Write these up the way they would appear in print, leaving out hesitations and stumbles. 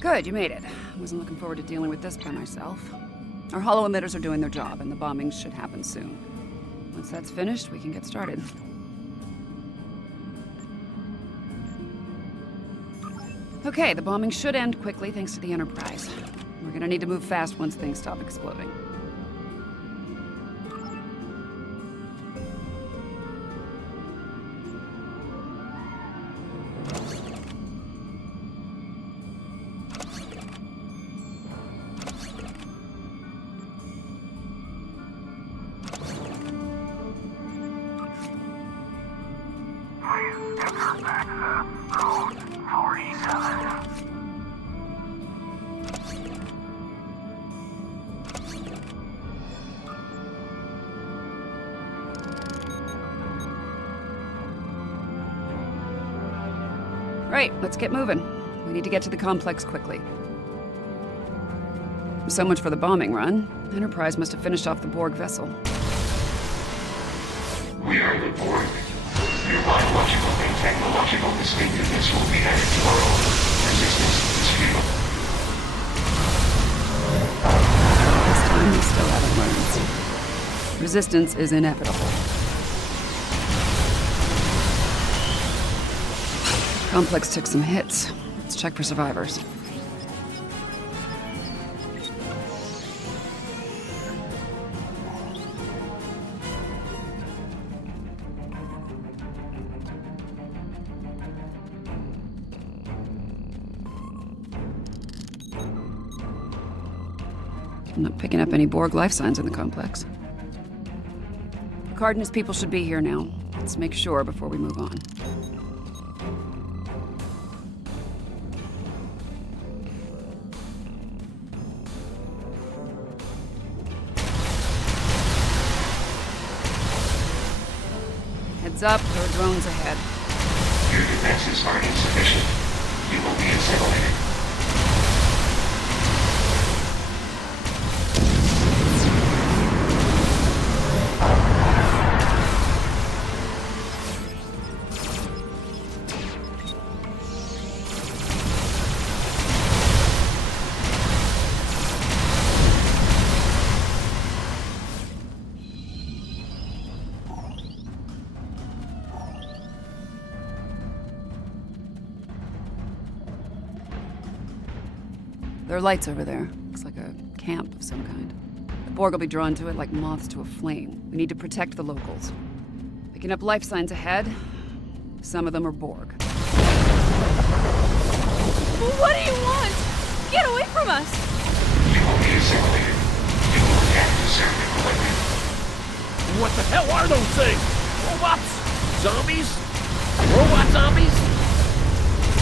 Good, you made it. I wasn't looking forward to dealing with this by myself. Our hollow emitters are doing their job, and the bombings should happen soon. Once that's finished, we can get started. Okay, the bombing should end quickly thanks to the Enterprise. We're gonna need to move fast once things stop exploding. Right, let's get moving. We need to get to the complex quickly. So much for the bombing run. Enterprise must have finished off the Borg vessel. We are the Borg. Your biological and technological distinctiveness will be added to our own. Resistance is futile. This time we still haven't learned. Resistance is inevitable. Complex took some hits. Let's check for survivors. I'm not picking up any Borg life signs in the complex. Picard and his people should be here now. Let's make sure before we move on. Heads up, there are drones ahead. Your defenses are insufficient. You will be assimilated. There are lights over there. Looks like a camp of some kind. The Borg will be drawn to it like moths to a flame. We need to protect the locals. Picking up life signs ahead. Some of them are Borg. What do you want? Get away from us! You will be assimilated. You will react to certain equipment. What the hell are those things? Robots? Zombies? Robot zombies?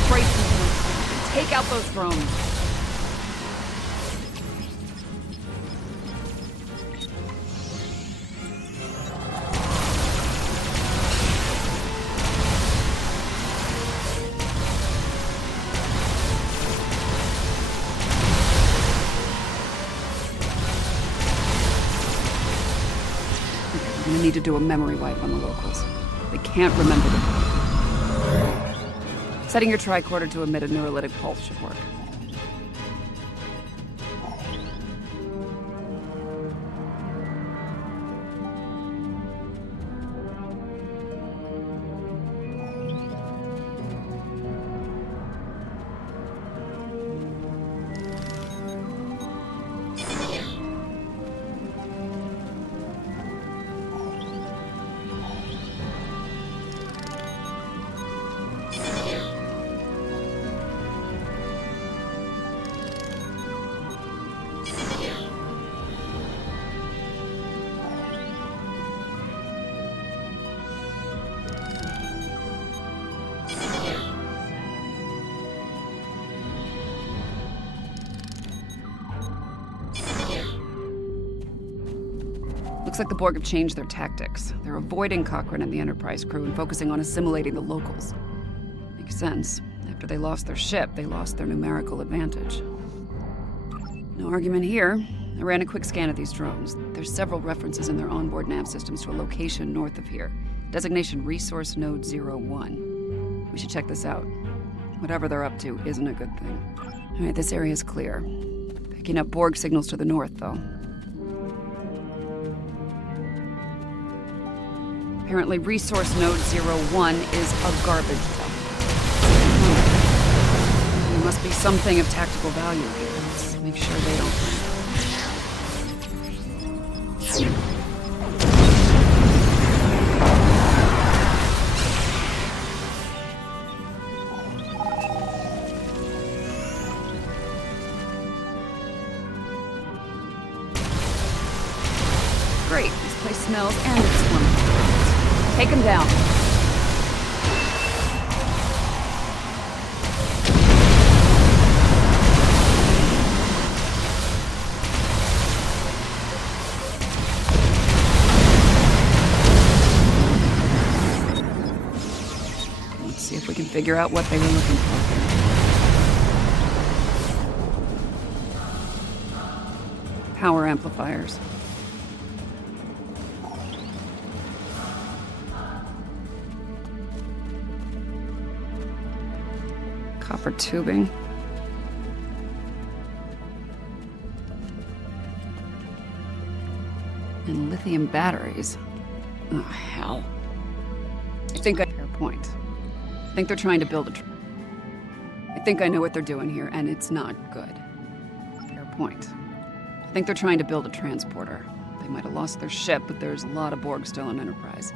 Brace yourself. Take out those drones. We're gonna need to do a memory wipe on the locals. They can't remember the code. Setting your tricorder to emit a neurolytic pulse should work. Looks like the Borg have changed their tactics. They're avoiding Cochrane and the Enterprise crew and focusing on assimilating the locals. Makes sense. After they lost their ship, they lost their numerical advantage. No argument here. I ran a quick scan of these drones. There's several references in their onboard nav systems to a location north of here. Designation Resource Node 01. We should check this out. Whatever they're up to isn't a good thing. All right, this area is clear. Picking up Borg signals to the north, though. Apparently, Resource Node 01 is a garbage dump. There must be something of tactical value here. Let's make sure they don't. Great. This place smells and it's swimming. Take him down. Let's see if we can figure out what they were looking for here. Power amplifiers. Copper tubing. And lithium batteries. Oh, hell. I think I fair point. I think they're trying to build a... I think I know what they're doing here, and it's not good. Fair point. I think they're trying to build a transporter. They might have lost their ship, but there's a lot of Borg still in Enterprise.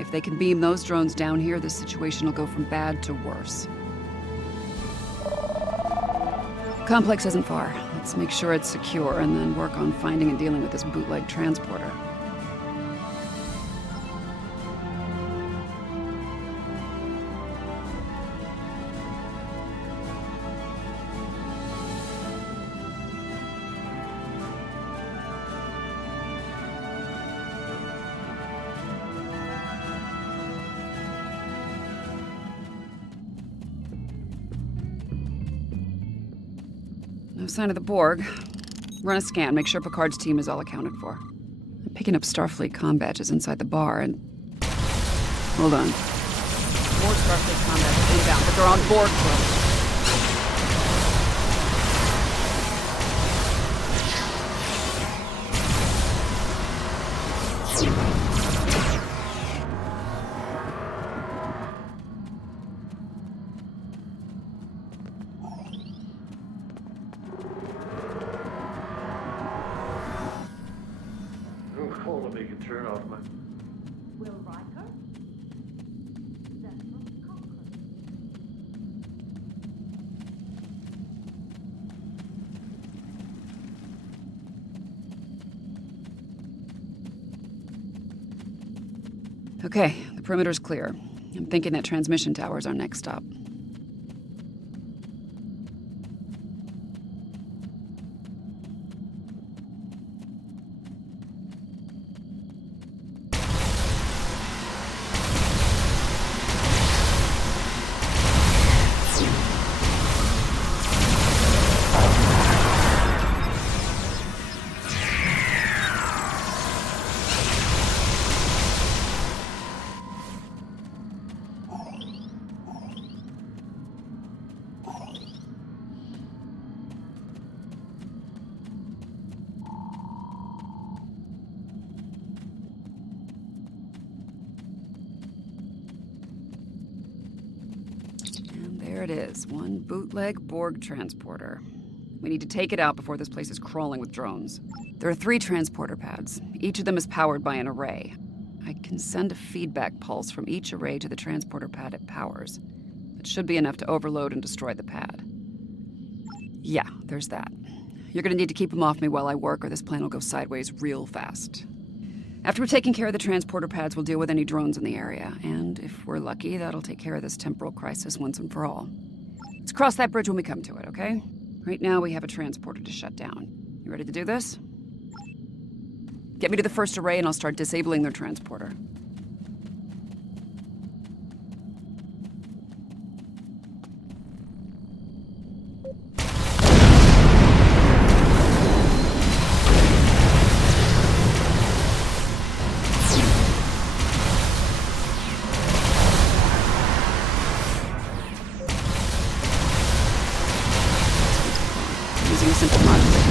If they can beam those drones down here, this situation will go from bad to worse. Complex isn't far. Let's make sure it's secure and then work on finding and dealing with this bootleg transporter. No sign of the Borg. Run a scan, make sure Picard's team is all accounted for. I'm picking up Starfleet comm badges inside the bar and... Hold on. More Starfleet comm badges inbound, but they're on Borg drones. can turn it off, man. Will Riker? Zephyr Cochrane. Okay, the perimeter's clear. I'm thinking that transmission tower's our next stop. There it is, one bootleg Borg transporter. We need to take it out before this place is crawling with drones. There are 3 transporter pads. Each of them is powered by an array. I can send a feedback pulse from each array to the transporter pad it powers. It should be enough to overload and destroy the pad. Yeah, there's that. You're gonna need to keep them off me while I work, or this plan will go sideways real fast. After we've taken care of the transporter pads, we'll deal with any drones in the area. And if we're lucky, that'll take care of this temporal crisis once and for all. Let's cross that bridge when we come to it, okay? Right now, we have a transporter to shut down. You ready to do this? Get me to the first array and I'll start disabling their transporter. Using a simple modulator.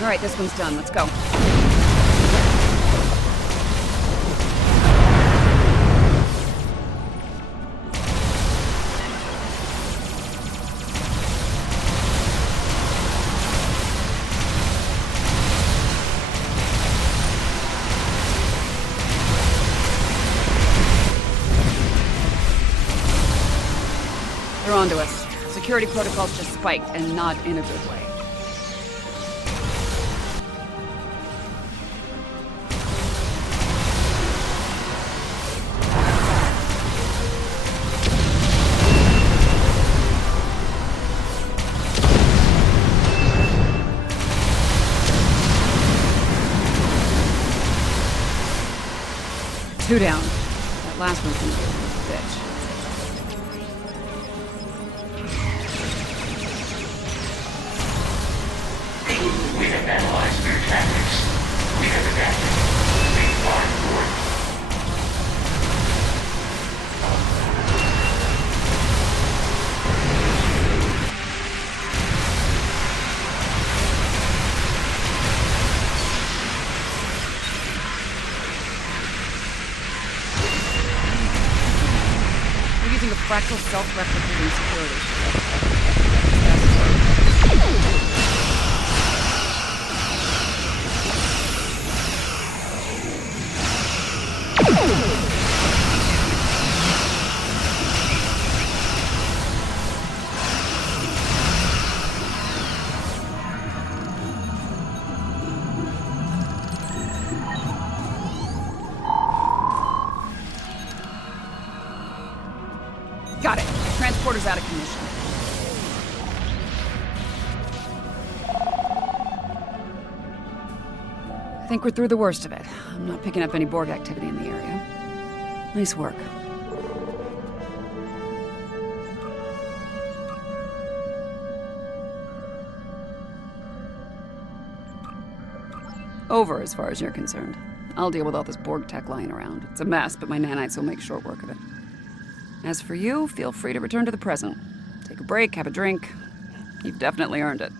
All right, this one's done. Let's go. They're onto us. Security protocols just spiked, and not in a good way. Two down. That last one's gonna be a bitch. We have analyzed their tactics. We have adapted. They are good. We're using a fractal self-replicating security. Got it. Transporter's out of commission. I think we're through the worst of it. I'm not picking up any Borg activity in the area. Nice work. Over as far as you're concerned. I'll deal with all this Borg tech lying around. It's a mess, but my nanites will make short work of it. As for you, feel free to return to the present. Take a break, have a drink. You've definitely earned it.